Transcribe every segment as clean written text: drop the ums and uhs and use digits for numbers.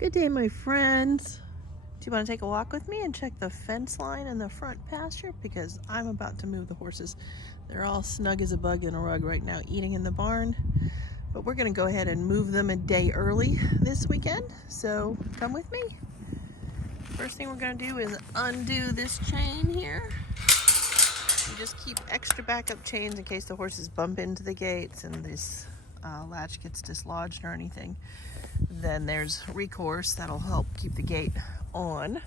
Good day, my friends. Do you want to take a walk with me and check the fence line in the front pasture? Because I'm about to move the horses. They're all snug as a bug in a rug right now, eating in the barn. But we're going to go ahead and move them a day early this weekend. So come with me. First thing we're going to do is undo this chain here. And just keep extra backup chains in case the horses bump into the gates and this latch gets dislodged or anything. Then there's recourse that'll help keep the gate on,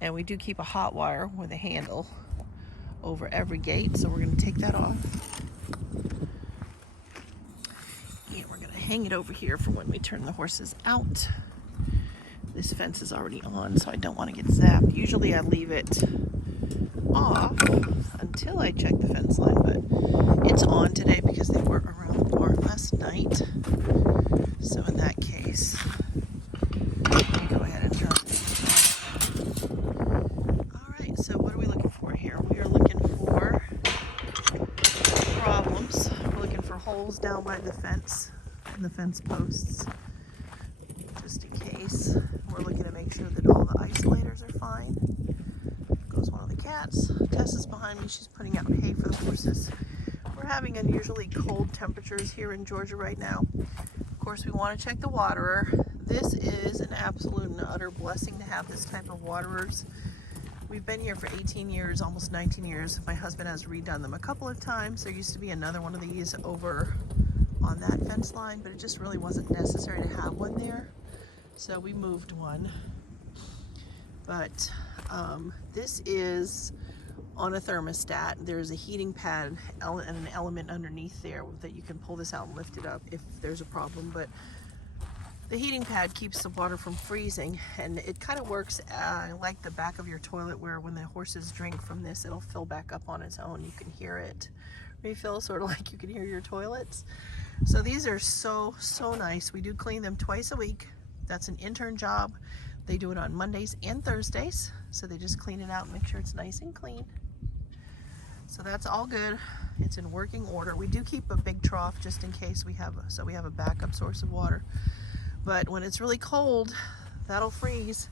and we do keep a hot wire with a handle over every gate, so we're going to take that off and we're going to hang it over here for when we turn the horses out. This fence is already on, so I don't want to get zapped. Usually I leave it off until I check the fence line, but it's on today because they were around the barn last night. So in that case, let me go ahead and turn it. Alright, so what are we looking for here? We are looking for problems. We're looking for holes down by the fence and the fence posts, just in case. We're looking to make sure that all the isolators are fine. Goes one of the cats. Tess is behind me. She's putting out hay for the horses. We're having unusually cold temperatures here in Georgia right now. Of course, we want to check the waterer. This is an absolute and utter blessing to have this type of waterers. We've been here for 18 years, almost 19 years. My husband has redone them a couple of times. There used to be another one of these over on that fence line, but it just really wasn't necessary to have one there. So we moved one. But this is on a thermostat. There's a heating pad and an element underneath there that you can pull this out and lift it up if there's a problem. But the heating pad keeps the water from freezing, and it kind of works like the back of your toilet, where when the horses drink from this, it'll fill back up on its own. You can hear it refill, sort of like you can hear your toilets. So these are so nice. We do clean them twice a week. That's an intern job. They do it on Mondays and Thursdays, so they just clean it out and make sure it's nice and clean. So that's all good. It's in working order. We do keep a big trough just in case we have a backup source of water. But when it's really cold, that'll freeze.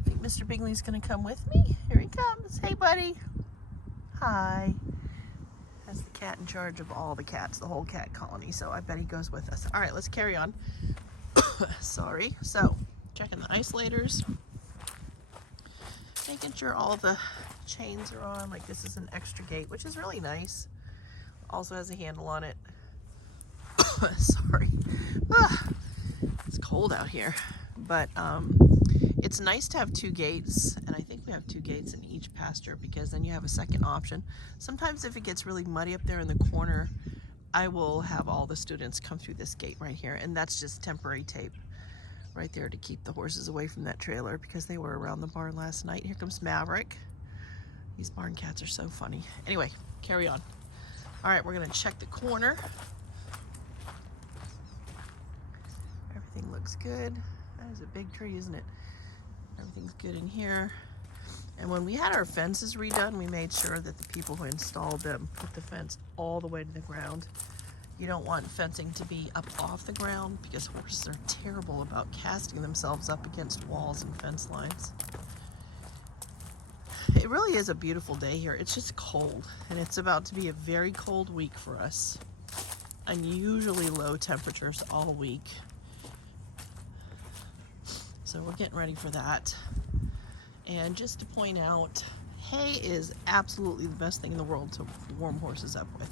I think Mr. Bigley's gonna come with me. Here he comes. Hey, buddy. Hi. That's the cat in charge of all the cats, the whole cat colony. So I bet he goes with us. All right, let's carry on. Sorry. So, checking the isolators. Making sure all the chains are on. Like, this is an extra gate, which is really nice. Also has a handle on it. Sorry. It's cold out here. But it's nice to have two gates, and I think we have two gates in each pasture because then you have a second option. Sometimes if it gets really muddy up there in the corner, I will have all the students come through this gate right here, and that's just temporary tape right there to keep the horses away from that trailer because they were around the barn last night. Here comes Maverick. These barn cats are so funny. Anyway, carry on. All right, we're gonna check the corner. Everything looks good. That is a big tree, isn't it? Everything's good in here. And when we had our fences redone, we made sure that the people who installed them put the fence all the way to the ground. You don't want fencing to be up off the ground because horses are terrible about casting themselves up against walls and fence lines. It really is a beautiful day here. It's just cold, and it's about to be a very cold week for us. Unusually low temperatures all week. So we're getting ready for that. And just to point out, hay is absolutely the best thing in the world to warm horses up with.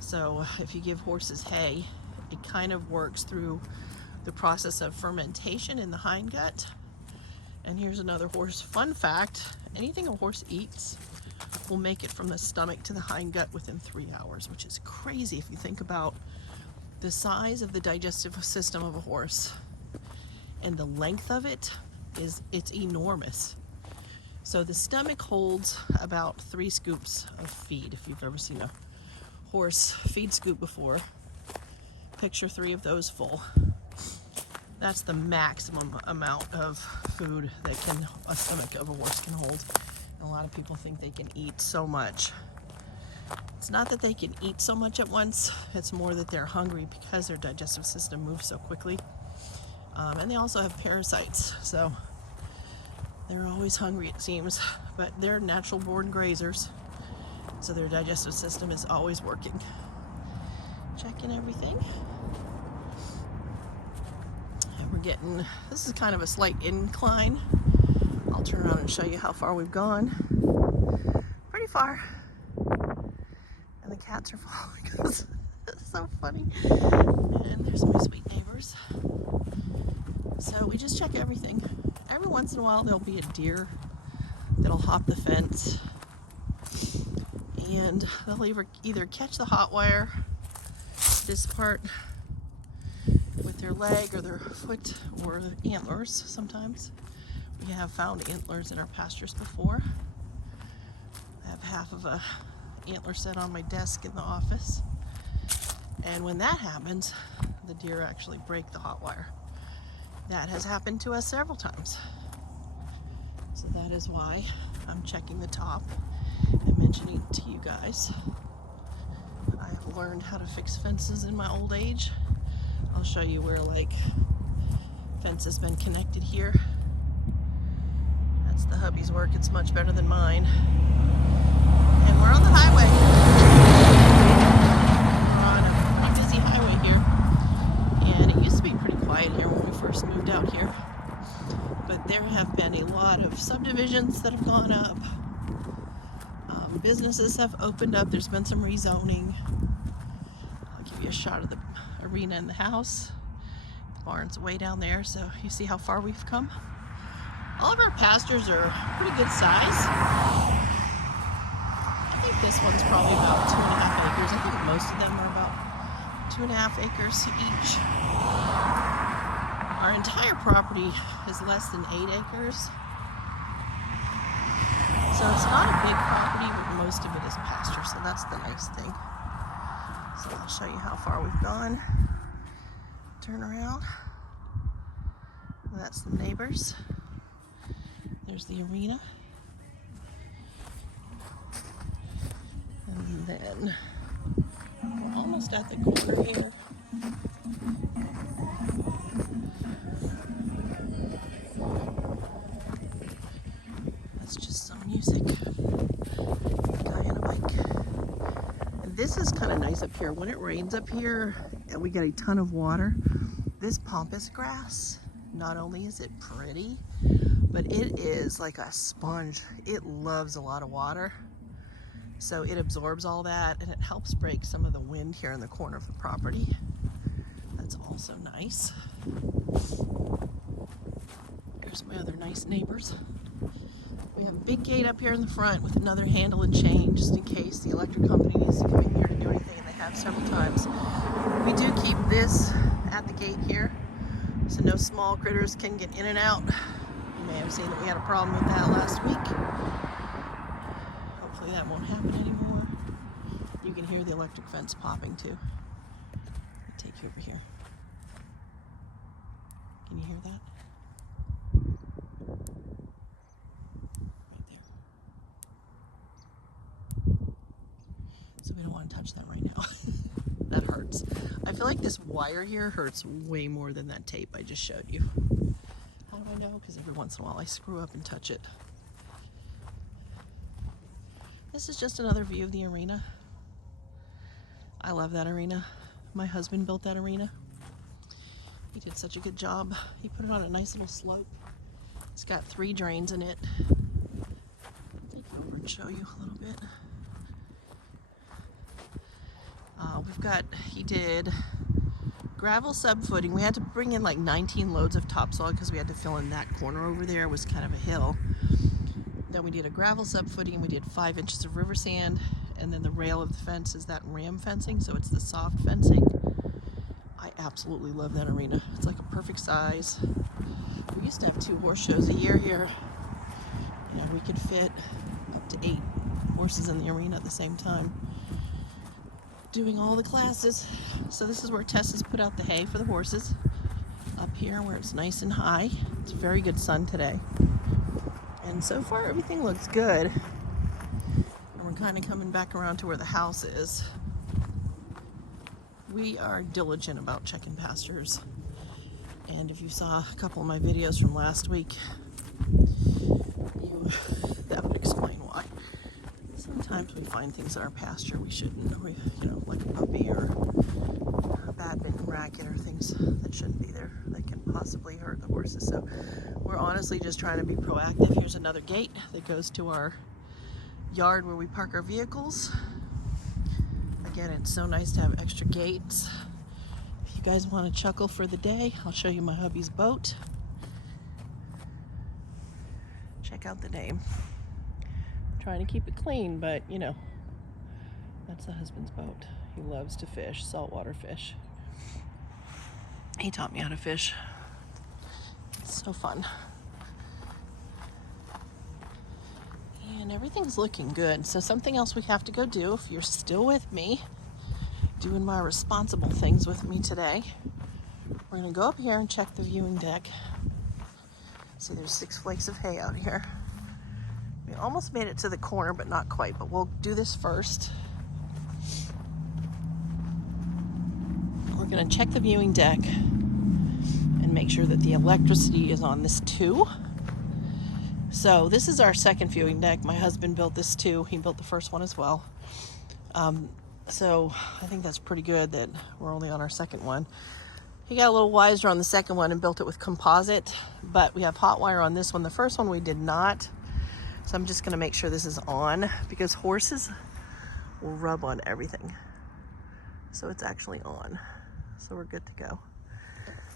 So if you give horses hay, it kind of works through the process of fermentation in the hindgut. And here's another horse fun fact. Anything a horse eats will make it from the stomach to the hindgut within 3 hours, which is crazy if you think about the size of the digestive system of a horse and the length of it. It's enormous. So the stomach holds about 3 scoops of feed. If you've ever seen a horse feed scoop before, picture 3 of those full. That's the maximum amount of food that a stomach of a horse can hold. And a lot of people think they can eat so much. It's not that they can eat so much at once, it's more that they're hungry because their digestive system moves so quickly. And they also have parasites, so they're always hungry, it seems. But they're natural born grazers, so their digestive system is always working. Checking everything. And we're getting, this is kind of a slight incline. I'll turn around and show you how far we've gone. Pretty far. And the cats are following us. It's so funny. And there's my sweet neighbors. So we just check everything. Every once in a while there'll be a deer that'll hop the fence, and they'll either catch the hot wire, this part, with their leg or their foot or the antlers. Sometimes we have found antlers in our pastures before. I have half of a antler set on my desk in the office, and when that happens, the deer actually break the hot wire. That has happened to us several times. So that is why I'm checking the top and mentioning it to you guys. I have learned how to fix fences in my old age. I'll show you where like fence has been connected here. That's the hubby's work. It's much better than mine. And we're on the highway. We're on a pretty busy highway here. And it used to be pretty quiet here when we first moved out here. But there have been a lot of subdivisions that have gone up. Businesses have opened up. There's been some rezoning. I'll give you a shot of the arena and the house. The barn's way down there, so you see how far we've come. All of our pastures are pretty good size. I think this one's probably about 2.5 acres. I think most of them are about 2.5 acres each. Our entire property is less than 8 acres. So it's not a big property, but most of it is pasture, so that's the nice thing. So I'll show you how far we've gone. Turn around. That's the neighbors. There's the arena. And then we're almost at the corner here. That's just some music. Guy on a bike. And this is kind of nice up here. When it rains up here and we get a ton of water, this pampas grass, not only is it pretty, but it is like a sponge. It loves a lot of water. So it absorbs all that, and it helps break some of the wind here in the corner of the property. That's also nice. Here's my other nice neighbors. We have a big gate up here in the front with another handle and chain, just in case the electric company needs to come in here to do anything, and they have several times. We do keep this at the gate here, so no small critters can get in and out. You may have seen that we had a problem with that last week. Hopefully that won't happen anymore. You can hear the electric fence popping too. I'll take you over here. Can you hear that? Right there. So we don't want to touch that right now. That hurts. I feel like this wire here hurts way more than that tape I just showed you. How do I know? Because every once in a while I screw up and touch it. This is just another view of the arena. I love that arena. My husband built that arena. He did such a good job. He put it on a nice little slope. It's got 3 drains in it. I'll take you over and show you a little bit. He did gravel subfooting. We had to bring in like 19 loads of topsoil because we had to fill in that corner over there. It was kind of a hill. Then we did a gravel subfooting. We did 5 inches of river sand, and then the rail of the fence is that ram fencing, so it's the soft fencing. I absolutely love that arena. It's like a perfect size. We used to have 2 horse shows a year here, and we could fit up to 8 horses in the arena at the same time, doing all the classes. So this is where Tess has put out the hay for the horses, up here where it's nice and high. It's very good sun today. And so far everything looks good. And we're kind of coming back around to where the house is. We are diligent about checking pastures. And if you saw a couple of my videos from last week, that would explain why. Sometimes we find things in our pasture we shouldn't, like a puppy or a badminton racket or things that shouldn't be there that can possibly hurt the horses. So we're honestly just trying to be proactive. Here's another gate that goes to our yard where we park our vehicles. Again, it's so nice to have extra gates. If you guys want to chuckle for the day, I'll show you my hubby's boat. Check out the name. I'm trying to keep it clean, but that's the husband's boat. He loves to fish, saltwater fish. He taught me how to fish. It's so fun. And everything's looking good. So something else we have to go do, if you're still with me, doing my responsible things with me today, we're gonna go up here and check the viewing deck. See, there's 6 flakes of hay out here. We almost made it to the corner, but not quite, but we'll do this first. We're gonna check the viewing deck and make sure that the electricity is on this too. So this is our second viewing deck. My husband built this too. He built the first one as well. So I think that's pretty good that we're only on our second one. He got a little wiser on the second one and built it with composite, but we have hot wire on this one. The first one we did not. So I'm just gonna make sure this is on because horses will rub on everything. So it's actually on. So we're good to go.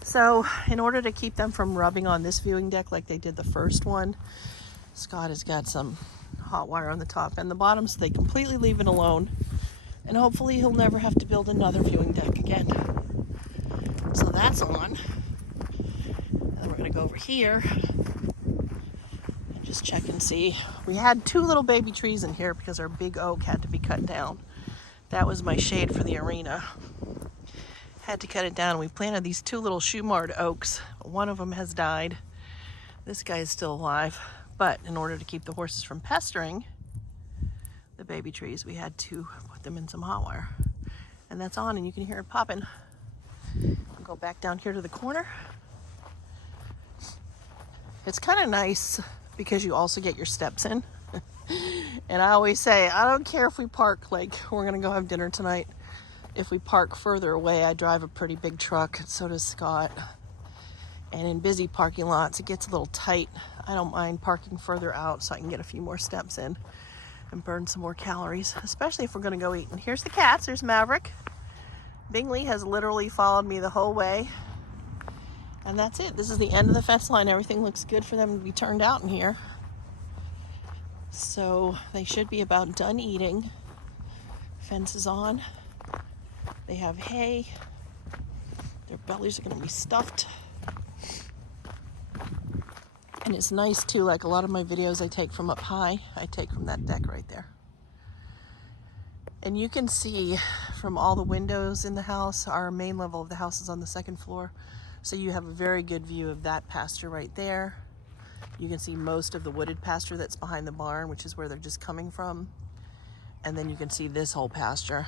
So in order to keep them from rubbing on this viewing deck like they did the first one, Scott has got some hot wire on the top and the bottom so they completely leave it alone. And hopefully he'll never have to build another viewing deck again. So that's on. And then we're gonna go over here and just check and see. We had 2 little baby trees in here because our big oak had to be cut down. That was my shade for the arena. Had to cut it down. We planted these 2 little shoe-marred oaks. One of them has died. This guy is still alive. But in order to keep the horses from pestering the baby trees, we had to put them in some hot wire. And that's on, and you can hear it popping. I'll go back down here to the corner. It's kind of nice because you also get your steps in. And I always say, I don't care if we park, like we're gonna go have dinner tonight. If we park further away, I drive a pretty big truck, and so does Scott. And in busy parking lots, it gets a little tight. I don't mind parking further out so I can get a few more steps in and burn some more calories, especially if we're gonna go eat. And here's the cats, there's Maverick. Bingley has literally followed me the whole way. And that's it, this is the end of the fence line. Everything looks good for them to be turned out in here. So they should be about done eating. Fence is on. They have hay. Their bellies are gonna be stuffed. And it's nice too, like a lot of my videos I take from up high, I take from that deck right there. And you can see from all the windows in the house, our main level of the house is on the 2nd floor. So you have a very good view of that pasture right there. You can see most of the wooded pasture that's behind the barn, which is where they're just coming from. And then you can see this whole pasture.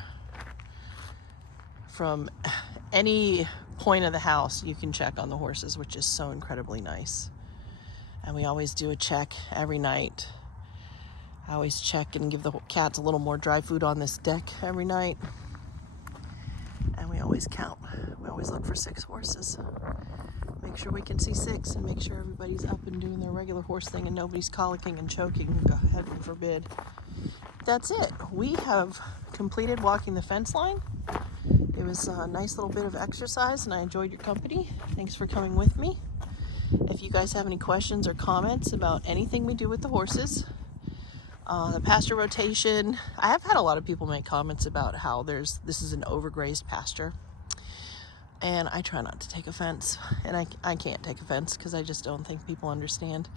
From any point of the house, you can check on the horses, which is so incredibly nice. And we always do a check every night. I always check and give the cats a little more dry food on this deck every night. And we always count. We always look for 6 horses. Make sure we can see 6 and make sure everybody's up and doing their regular horse thing and nobody's colicking and choking, heaven forbid. That's it. We have completed walking the fence line. It was a nice little bit of exercise and I enjoyed your company. Thanks for coming with me. If you guys have any questions or comments about anything we do with the horses, the pasture rotation, I have had a lot of people make comments about how this is an overgrazed pasture. And I try not to take offense, and I can't take offense because I just don't think people understand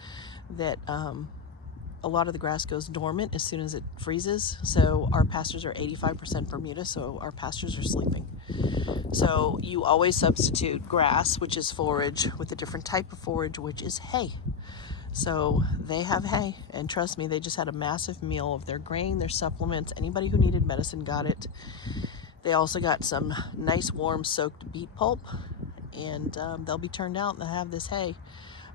that a lot of the grass goes dormant as soon as it freezes. So our pastures are 85% Bermuda, so our pastures are sleeping. So you always substitute grass, which is forage, with a different type of forage, which is hay. So they have hay, and trust me, they just had a massive meal of their grain, their supplements. Anybody who needed medicine got it. They also got some nice warm soaked beet pulp and they'll be turned out and they'll have this hay.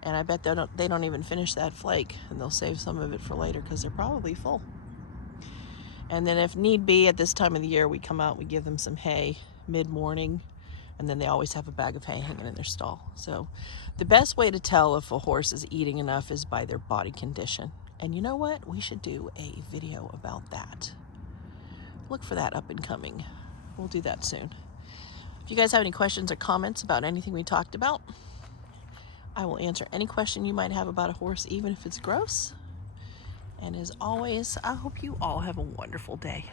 And I bet they don't even finish that flake, and they'll save some of it for later because they're probably full. And then if need be, at this time of the year, we come out, we give them some hay mid-morning, and then they always have a bag of hay hanging in their stall. So the best way to tell if a horse is eating enough is by their body condition. And you know what? We should do a video about that. Look for that up and coming. We'll do that soon. If you guys have any questions or comments about anything we talked about, I will answer any question you might have about a horse, even if it's gross. And as always, I hope you all have a wonderful day.